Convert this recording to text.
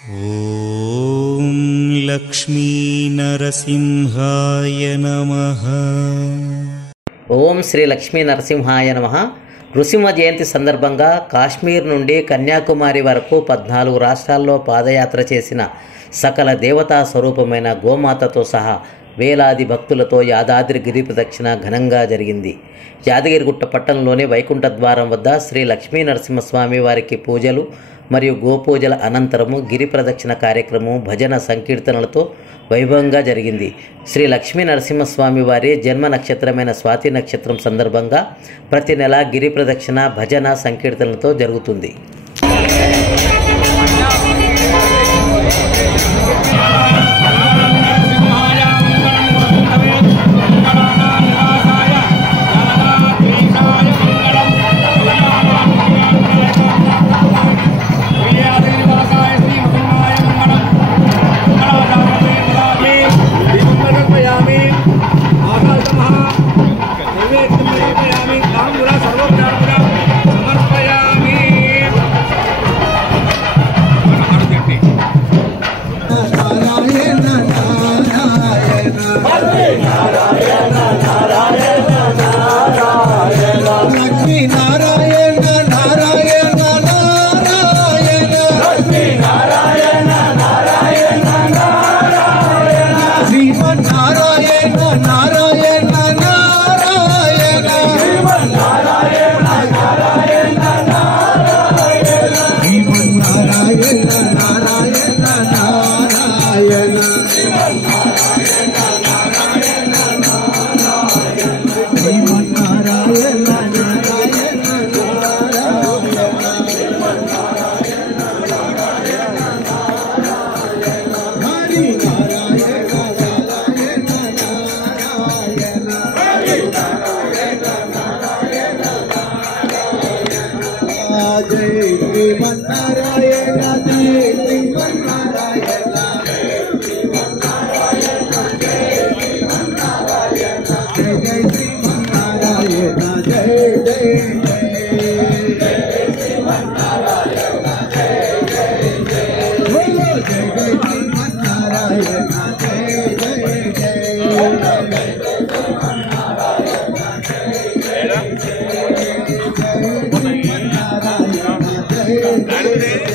ఓం లక్ష్మీ నరసింహాయ నమః. ఓం శ్రీ లక్ష్మీ నరసింహాయ నమః. నృసింహ జయంతి సందర్భంగా కాశ్మీర్ నుండి కన్యాకుమారి వరకు 14 రాష్ట్రాల్లో పాదయాత్ర చేసిన సకల దేవతా స్వరూపమైన గోమాతతో సహా వేలాది భక్తులతో యాదాద్రి గిరి ప్రదక్షిణ ఘనంగా జరిగింది. యాదగిరిగుట్ట పట్టణంలోని వైకుంఠ ద్వారం వద్ద శ్రీ లక్ష్మీ నరసింహస్వామి వారికి పూజలు మరియు గోపూజల అనంతరము గిరి ప్రదక్షిణ కార్యక్రమం భజన సంకీర్తనలతో వైభవంగా జరిగింది. శ్రీ లక్ష్మీ నరసింహస్వామి వారి జన్మ నక్షత్రమైన స్వాతి నక్షత్రం సందర్భంగా ప్రతి నెల గిరి ప్రదక్షిణ భజన సంకీర్తనలతో జరుగుతుంది. Saturday.